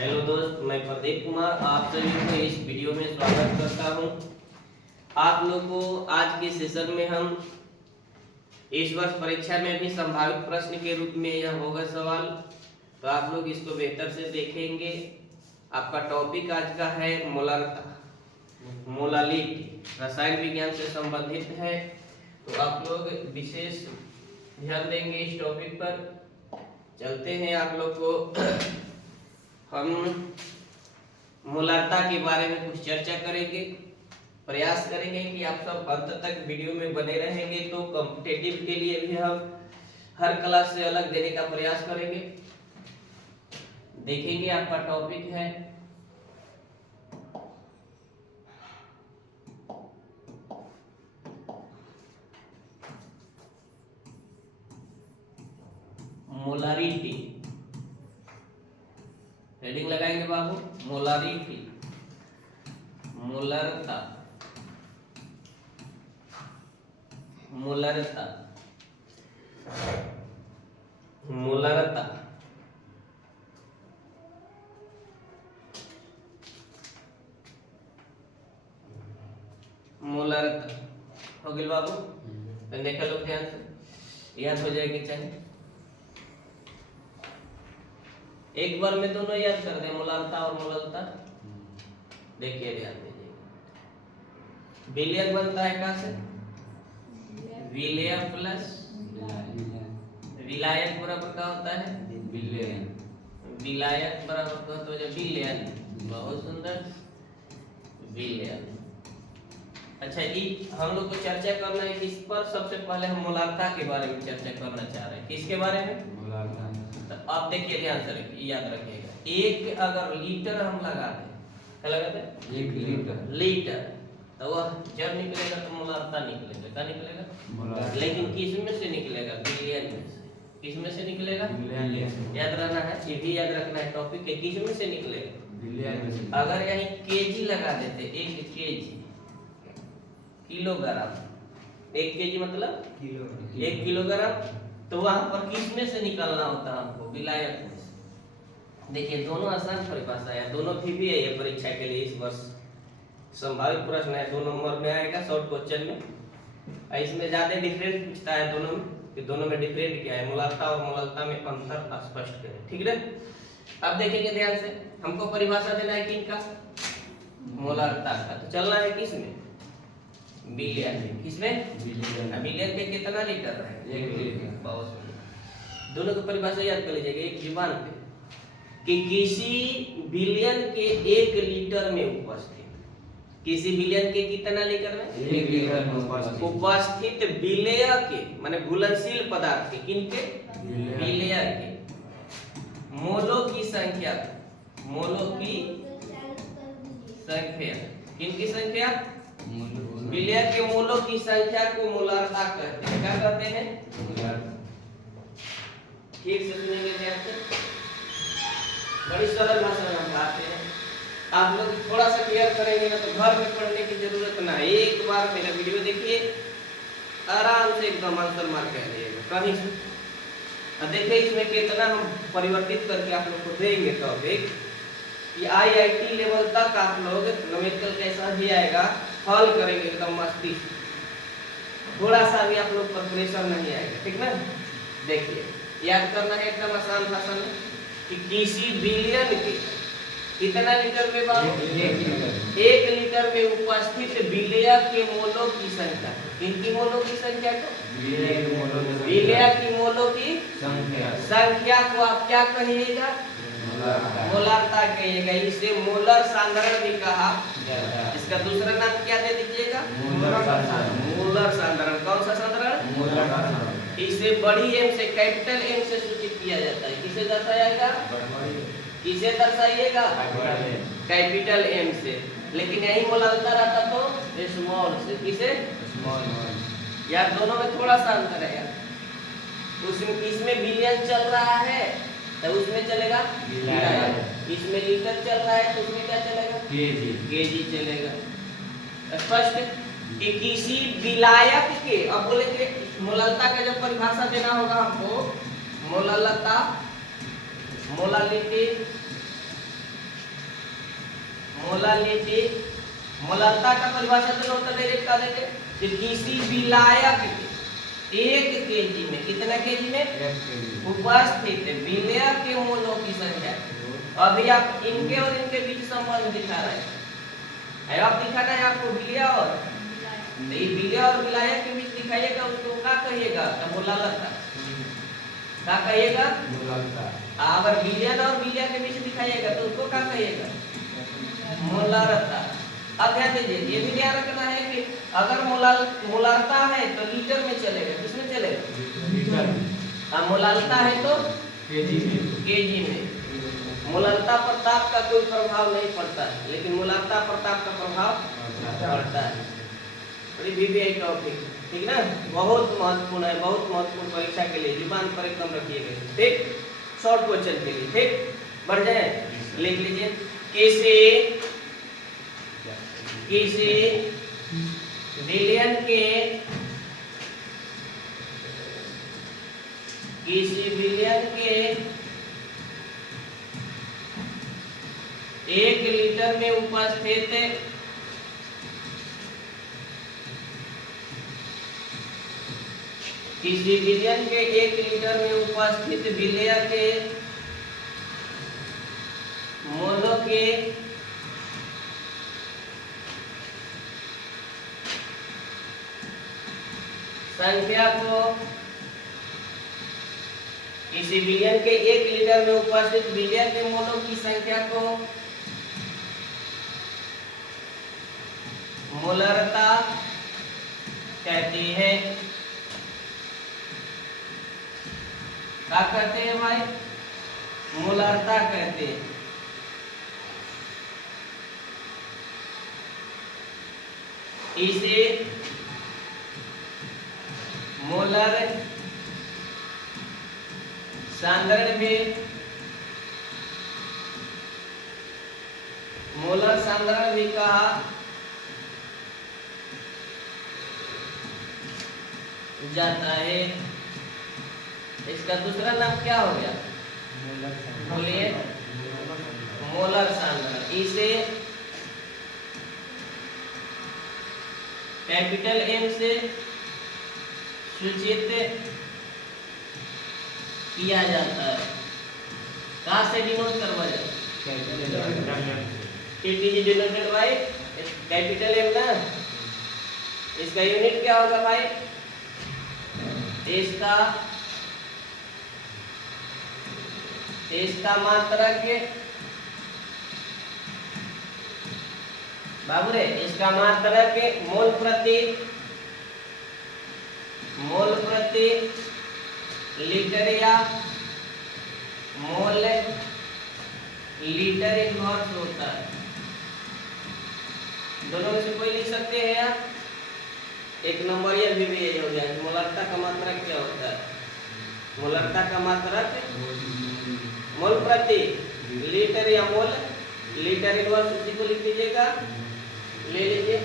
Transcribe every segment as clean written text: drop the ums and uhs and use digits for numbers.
Hello दोस्त, मैं प्रदीप कुमार आप सभी को इस वीडियो में स्वागत करता हूं। आप लोग को आज के सेशन में हम इस वर्ष परीक्षा में भी संभावित प्रश्न के रूप में यह होगा सवाल, तो आप लोग इसको बेहतर से देखेंगे। आपका टॉपिक आज का है मोलरता, मोलालिटी, रसायन विज्ञान से संबंधित है, तो आप लोग विशेष ध्यान देंगे इस टॉपिक पर। चलते हैं आप लोग को हम मोलारता के बारे में कुछ चर्चा करेंगे। प्रयास करेंगे कि आप सब अंत तक वीडियो में बने रहेंगे, तो कॉम्पिटिटिव के लिए भी हम हर क्लास से अलग देने का प्रयास करेंगे। देखेंगे आपका टॉपिक है मोलारिटी। हेडिंग लगाएंगे बाबू, मोलारिटी, मोलरता, मोलरता, मोलरता। मोलरता हो गया बाबू, तो देखा लो ध्यान से, याद हो जाएगी। चाहिए एक बार में दोनों याद कर दें, मोलारता और मोलरता। देखिए ध्यान दीजिए, विलयन बनता है कहां से? विलय प्लस विलायक बराबर का होता है विलयन, विलायक बराबर का होता है विलयन। बहुत सुंदर, विलयन। अच्छा, ये हम लोग को चर्चा करना है किस पर? सबसे पहले हम मोलारता के बारे में चर्चा करना चाह रहे हैं। किसके बारे में? मोलारता। तो आप देखिए ध्यान से, याद रखिएगा, एक अगर लीटर हम लगा दें, क्या लगाते हैं? एक लीटर, तो वह जब निकलेगा तो मोलारता निकलेगा। क्या निकलेगा? लेकिन किस में से निकलेगा? बिलियन में से। किस में से निकलेगा? याद रहना है, ये भी याद रखना है टॉपिक के, किस में से निकलेगा? बिलियन में से। अगर यही केजी लगा देते, एक केजी, किलोग्राम, एक केजी मतलब किलो, एक किलोग्राम, तो वहां पर किस में से निकलना होता है हमको? विलायक में से। देखिए दोनों आसान परिभाषा है, दोनों भी है ये परीक्षा के लिए इस वर्ष संभावित प्रश्न है, 2 नंबर में आएगा शॉर्ट क्वेश्चन में। इसमें ज्यादा डिफरेंट पूछता है दोनों में, कि दोनों में डिफरेंट क्या है, मोलारता और मोलरता में अंतर स्पष्ट करें। ठीक है, अब देखेंगे ध्यान से, हमको परिभाषा देना है किनका? मोलारता का। तो चलना है किस में? बिलियन में। किसमें? बिलियन। बिलियन के कितना लीटर है? 1 लीटर। बहुत सुंदर, दोनों की परिभाषा याद कर लीजिएगा एक जुबान पे, कि किसी बिलियन के 1 लीटर में उपस्थित, किसी बिलियन के कितना लीटर में? 1 लीटर में उपस्थित विलेय के, माने घुलनशील पदार्थ के, किनके? विलेय के मोलों की संख्या, मोलों की संख्या, किनकी संख्या? विलेय के मोलों की संख्या को मोलारता कहते हैं। क्या कहते हैं? ठीक से सुनेंगे ध्यान से, बड़ी सरल भाषा में हम पढ़ाते हैं। आप लोग थोड़ा सा क्लियर करेंगे ना तो घर में पढ़ने की जरूरत ना, एक बार मेरा वीडियो देखिए, आराम से एकदम आंसर मार के आइएगा कहीं से। देखिए इसमें कितना हम परिवर्तित करके आप लोग को देंगे टॉपिक, कि IIT लेवल तक आप लोग न्यूमेरिकल कैसा भी आएगा, हल करेंगे एकदम मस्ती से, थोड़ा सा भी आप लोग कैलकुलेशन नहीं आएगा। ठीक ना? देखिए याद करना है एकदम आसान भाषा में, कि किसी बिलियन के कितना लीटर में बाबू? 1 लीटर में उपस्थित विलेय के मोलों की संख्या, किनकी मोलों की संख्या को? विलेय की मोलों की संख्या को आप क्या कहिएगा? मोलारता कहिएगा। इसे मोलर सांद्रण भी कहा। इसका दूसरा नाम क्या दे दीजिएगा? मोलर सांद्रण। कौन सा सांद्रण? इसे बड़ी एम से, कैपिटल एम से सूचित किया जाता है। किसे दर्शाएगा? किसे दर्शाइएगा? कैपिटल एम से। लेकिन यही मोलारता रहता तो स्मॉल से। किसे? स्मॉल। यार दोनों में थोड़ा सा अंतर है यार, उसमें इसमें बिलियन चल रहा है तो उसमें चलेगा विलायक, इसमें लीटर चल रहा है तो उसमें क्या चलेगा? केजी, केजी चलेगा। स्पष्ट कि किसी विलायक के, अब बोलेंगे मोलरता का जब परिभाषा देना होगा हमको, मोलरता, मोलालिटी, मोलालिटी, मोलालता का परिभाषा तो होता डायरेक्ट कह देंगे कि किसी विलायक के 1 केजी में, कितना केजी में उपस्थित विलय के मोलों की संख्या। अभी आप इनके और इनके बीच संबंध दिखा रहे हैं, आप दिखा रहे हैं आपको विलय और विलय और विलायक के बीच दिखाइएगा, उसको क्या कहिएगा? मोलालता। क्या कहिएगा? मोलालता। अगर विलयन और विलय के बीच दिखाइएगा तो उसको क्या कहिएगा? मोलालता। अब ध्यान दीजिए, ये भी ध्यान रखना है कि अगर मोलालता है तो लीटर में चलेगा, किसमें चलेगा? लीटर में। मोलालता है तो केजी में। मोलालता पर ताप का कोई प्रभाव नहीं पड़ता है, लेकिन मोलालता पर ताप का प्रभाव पड़ता है। वीवीआई टॉपिक, ठीक ना, बहुत महत्वपूर्ण है, बहुत महत्वपूर्ण परीक्षा के लिए, जुबान पर एकदम रखिएगा, ठीक, शॉर्ट क्वेश्चन के लिए, ठीक। बढ़ जाए, लिख लीजिए, किसी विलयन के 1 लीटर में उपस्थित किसी विलयन के 1 लीटर में उपस्थित विलय के मोलों के संख्या को, किसी विलयन के 1 लीटर में उपस्थित विलय के मोलों की संख्या को मोलरता कहती है। क्या कहते हैं भाई? मोलरता कहते हैं। इसे मोलर सांद्रण भी, मोलर सांद्रण भी कहा जाता है। इसका दूसरा नाम क्या हो गया? बोलिए, मोलर सांद्रण। इसे कैपिटल एम से सूचित किया जाता है। कहाँ से डिनोट करवाया? It is denoted by capital M ना। इसका यूनिट क्या होगा भाई? इसका मात्रक बाबू रे, इसका मात्रक मोल प्रति लीटर या मोल लीटर इनवर्स होता है। दोनों में से कोई लिख सकते हैं आप? 1 नंबर या भी यही हो गया। मोलरता का मात्रक क्या होता है? मोलरता का मात्रक मोल प्रति लीटर या मोल लीटर इनवर्स, उसी को लिख लीजिएगा, ले लीजिए।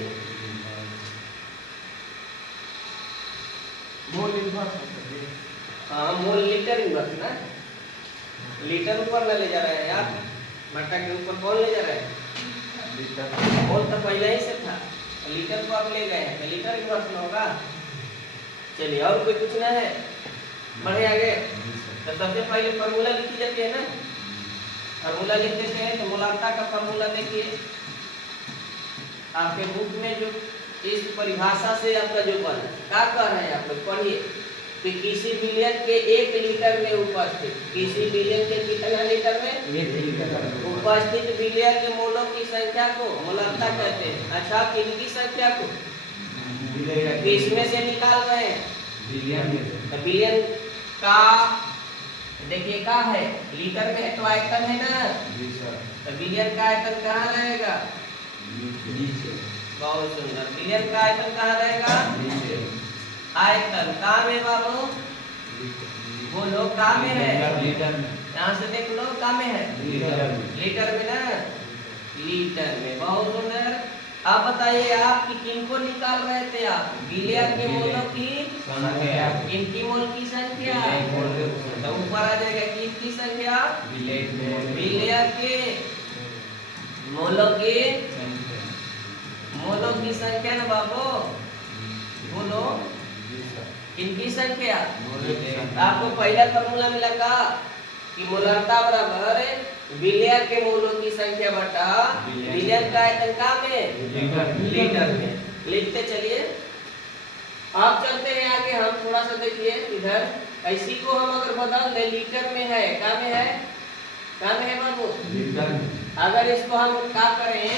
मोल इनवर्स, हाँ, मोल लीटर इनवर्स ना। लीटर ऊपर न ले जा रहे हैं यार, बट्टा के ऊपर कौन ले जा रहा है? लीटर। मोल तो पहले ही से था, लीटर को आप ले गए हैं, तो लीटर इनवर्स में होगा। चलिए, और कोई पूछना है? बढ़े आगे। तो सबसे पहले फॉर्मूला लिखी जाती है ना, फॉर्मूला लिख देते हैं। तो मोलालता का फॉर्मूला देखिए आपके बुक में, जो इस परिभाषा से आपका जो बना, क्या कह रहे हैं आप लोग? पढ़िए कि किसी विलयन के 1 लीटर में उपस्थित, किसी विलयन के कितना लीटर में? 1 लीटर उपस्थित विलय के मोलों की संख्या को मोलालता कहते हैं। अच्छा, किनकी संख्या को? किसमें से निकाल रहे हैं? तो विलयन का देखिए क्या है, लीटर में है तो आयतन है ना, तो विलयन का आयतन कहाँ रहेगा? बहुत सुंदर। विलयन का आयतन कहाँ रहेगा? आयतन कहाँ में बाबू? बोलो कहाँ में है? लीटर में। यहाँ से देख लो कहाँ में है? लीटर में ना, लीटर में। बहुत सुंदर। आप बताइए, आप किनको निकाल रहे थे? आप विलय के मोलों की संख्या, इनकी मोल की संख्या, तो ऊपर आ जाएगा किसकी संख्या? विलय के मोलों की संख्या ना बाबू, बोलो किनकी संख्या? आपको पहला फॉर्मूला मिला का कि मोलरता बराबर विलयन के मोलों की संख्या बटा विलयन का आयतन का में लीटर में। लिखते चलिए, आप चलते हैं आगे। हम थोड़ा सा देखिए इधर, इसी को हम अगर बदल दे लीटर में है, क्या में है? क्या में है बाबू? लीटर में। अगर इसको हम क्या करें,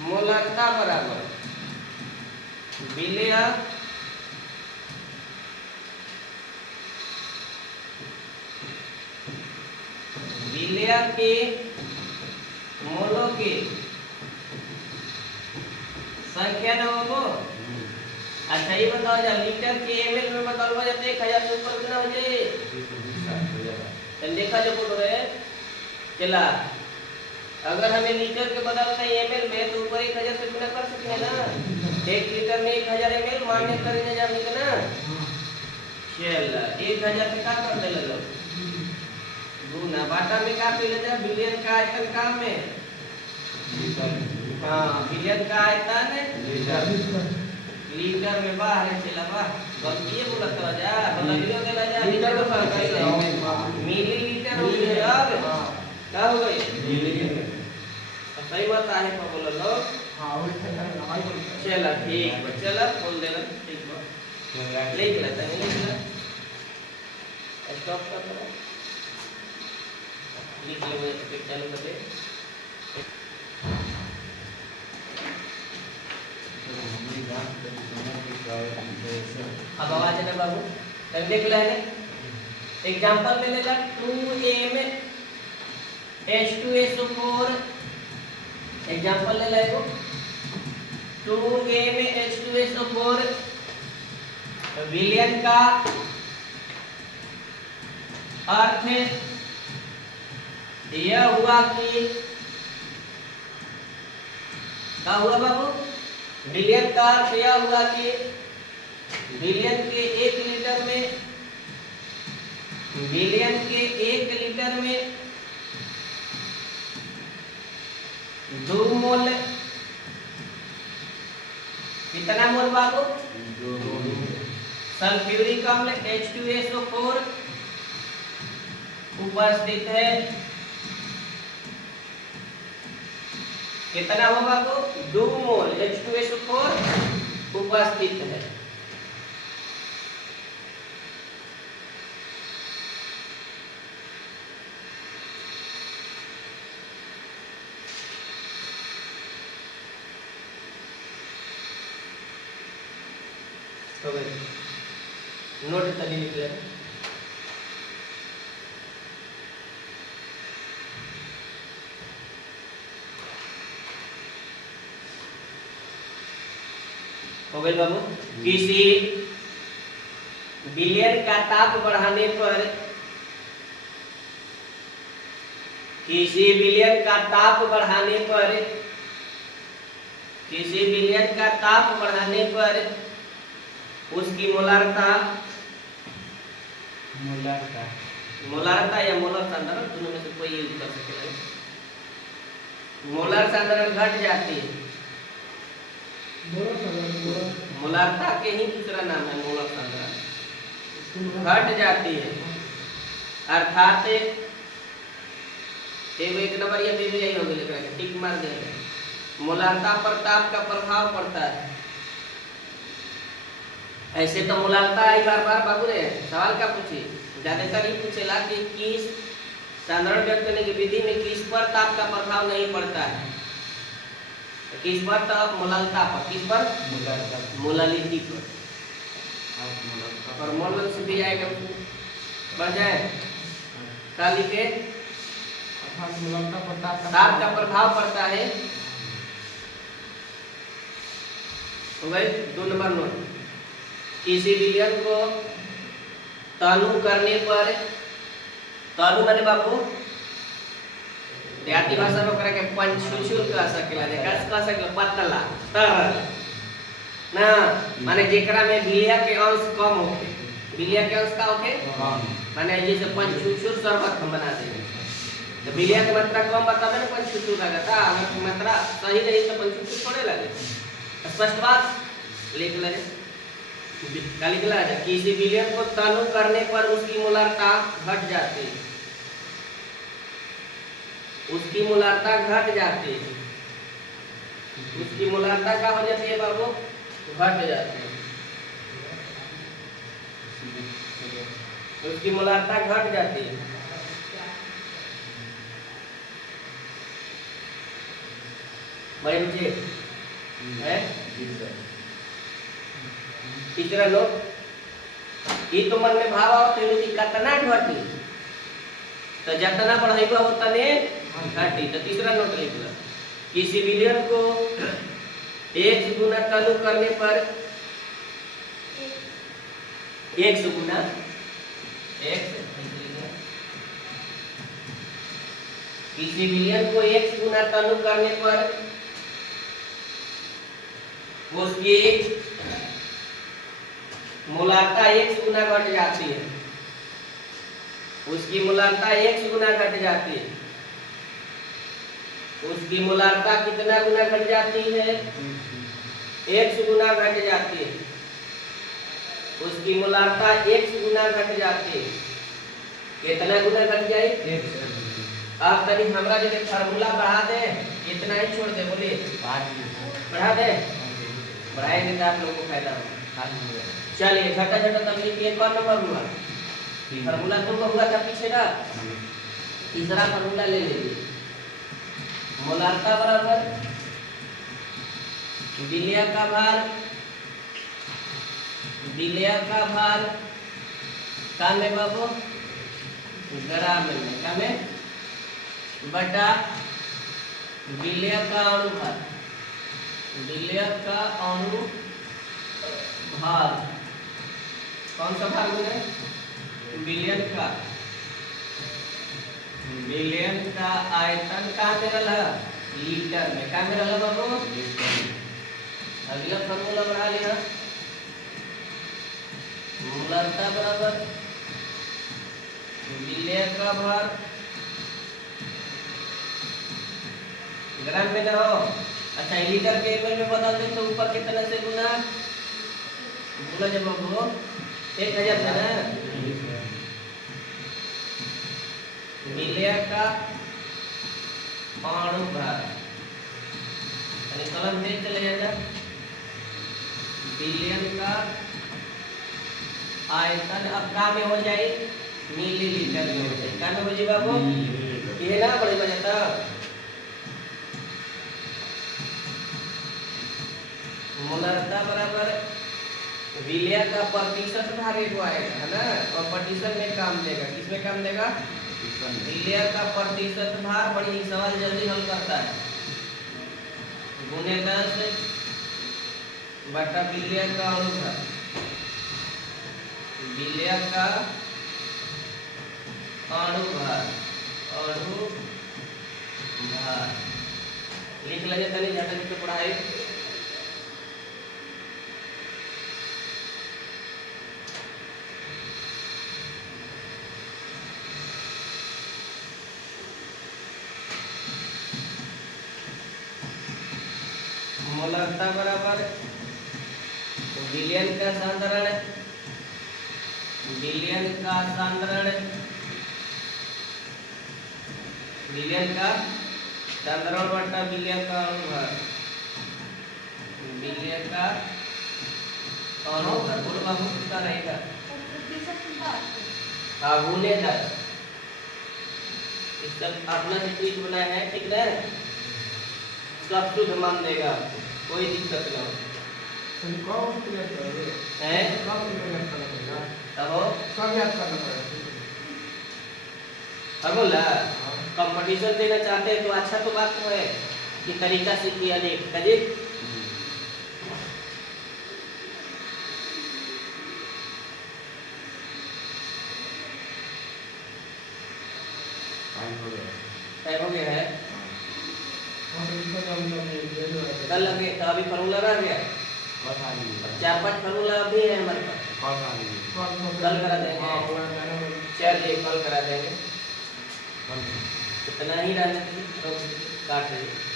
मोलरता बराबर विलयन के मोलों की संख्या ना बाबू। अच्छा ये बताओ जा, लीटर के एमएल में बताओ जाते 1000 से ऊपर कितना हो जाए? देखा जो बोल रहे चला, अगर हमें लीटर के बदलना है एमएल में तो ऊपर 1000 से गुना कर सकते हैं ना। 1 लीटर में 1000 एमएल मान्य करने जाने का ना। चल 1000 से क्या कर दे लो गुना बाटा में क्या पहले जा बिलियन का आयतन काम में हाँ बिलियन का आयतन लीटर में बाहर है। चला बा गलती है बोला तो जा बदलियो देला जा लीटर का फर्क है मिलीलीटर हो गया। अब क्या हो गई मिलीलीटर? सही बात है तो बोलो लोग। हां वही चला ठीक है, चला बोल देना ठीक बा लिख लेते हैं। लिख ले स्टॉप कर दो, लिख ले वो चालू कर दे। अब आवाज है ना बाबू, तब देख ले है एग्जांपल ले लेगा 2m H2SO4 एग्जांपल ले लेगो 2m H2SO4 विलयन का अर्थ यह हुआ कि क्या हुआ बाबू? विलयन का अर्थ यह हुआ कि विलयन के 1 लीटर में विलयन के 1 लीटर में 2 मोल कितना मोल बाबू? 2 सल्फ्यूरिक अम्ल H2SO4 उपस्थित है। कितना हो बाबू? 2 मोल H2SO4 उपस्थित है। तो नोट तली लिख ले। हो गई बाबू। किसी विलयन का ताप बढ़ाने पर किसी विलयन का ताप बढ़ाने पर किसी विलयन का ताप बढ़ाने पर उसकी मोलारता या मोलर सांद्रण दोनों में से कोई यूज कर सकेगा। मोलर सांद्रण घट जाती है। मोलारता के ही दूसरा नाम है मोलर सांद्रण घट जाती है, अर्थात एक नंबर या भी यही हो गया टिक मार देगा। मोलारता पर ताप का प्रभाव पड़ता है। ऐसे तो मोलारता आई बार बार बाबू रे सवाल क्या पूछी ज्यादातर ही पूछेला कि किस सांद्रण व्यक्त करने की विधि में किस पर ताप का प्रभाव नहीं पड़ता है। किस पर? तो मोलालता पर। किस पर? मोलालिटी पर। और मोलल से भी आएगा बढ़ जाए काली के ताप का प्रभाव पड़ता है। हो गए 2 नंबर नोट। किसी विलयन को तालु करने पर, तालु माने बाबू देहाती भाषा में ओकरा के पंचुलचुल कह सकेला, कह सकेला पतला तरल ना, माने जेकरा में विलय के अंश कम होखे। विलय के अंश का होखे माने जैसे पंचुलचुल शरबत हम बना देंगे तो बिलिया की मात्रा कम बतावे ना पंचुचु लगता, अगर मात्रा सही रही तो पंचुचु थोड़े लगे। स्पष्ट बात लिख ले, क्या लिखला है? किसी विलयन को तनु करने पर उसकी मोलारता घट जाती है, उसकी मोलारता घट जाती है, उसकी मोलारता क्या हो जाती है बाबू? घट जाती है, उसकी मोलारता घट जाती है। भाई मुझे है तीसरा लोग ये तो मन में भाव आओ तेलू की कतना घटी तो जतना बढ़ाइबा उतने घटी। तो तीसरा नोट लिख लो, किसी विलयन को एक गुना तनु करने पर एक गुना किसी विलयन को एक गुना तनु करने पर उसकी मोलारता एक गुना घट जाती है, उसकी मोलारता एक गुना घट जाती है। उसकी मोलारता कितना गुना घट जाती है? 1 गुना घट जाती है, उसकी मोलारता 1 गुना घट जाती है। कितना गुना घट जाए? आप तनी हमरा जो फार्मूला बढ़ा दे, इतना ही छोड़ दे, बोलिए बढ़ा दे, बढ़ाएंगे तो आप लोगों को फायदा होगा। चलिए घटा घटा तब लिखिए, कौन नंबर हुआ? फार्मूला तो हुआ था पीछे का, तीसरा फार्मूला ले लीजिए। मोलारता बराबर विलय का भार, विलय का भार का में बाबू ग्राम में, का में बटा विलय का अनुभार, विलय का अनुभार। कौन सा भाग मिले? विलयन का, विलयन का आयतन कहाँ में रहा? लीटर में। कहाँ में रहा बाबू? अगला फार्मूला बढ़ा लिया, मोलारता बराबर विलय का भार ग्राम में ना हो। अच्छा लीटर के एमएल में बदल दे तो ऊपर कितना से गुना? बोला जब बाबू 1000 से ना, विलय का अनुभार, कलम में चले जाएगा, विलयन का आयतन अब का में हो जाए? मिलीलीटर में हो जाए। क्या में हो जाए बाबू? ये ना बड़े बजाता मोलारता बराबर विलय का प्रतिशत भाग एक आएगा, है ना, और प्रतिशत में काम देगा। किसमें काम देगा? विलय का प्रतिशत भार। बड़ी सवाल जल्दी हल करता है, गुने 10 बटा विलय का अनुभार, विलय का अनुभार, अनुभार लिख लीजिए तनी झटक से पढ़ाई। मोलारता बराबर विलयन का सांद्रण, विलयन का सांद्रण, विलयन का सांद्रण बटा विलय का अनुभार, विलय का अनुभार। बोलो बाबू कितना रहेगा? हाँ गुने 10। इसका अपना से चीज बनाया है, ठीक है, सब शुद्ध मान देगा आपको, कोई दिक्कत ना हो। कंपटीशन देना चाहते हैं तो अच्छा तो बात तो है कि तरीका से किया देख कजी। टाइम हो गया है, कल लगे तो अभी फार्मूला रह गया, 4-5 फार्मूला अभी है हमारे पास, कल करा देंगे। चलिए कल करा देंगे। इतना ही रहने दीजिए, रोक दीजिए, काट दीजिए।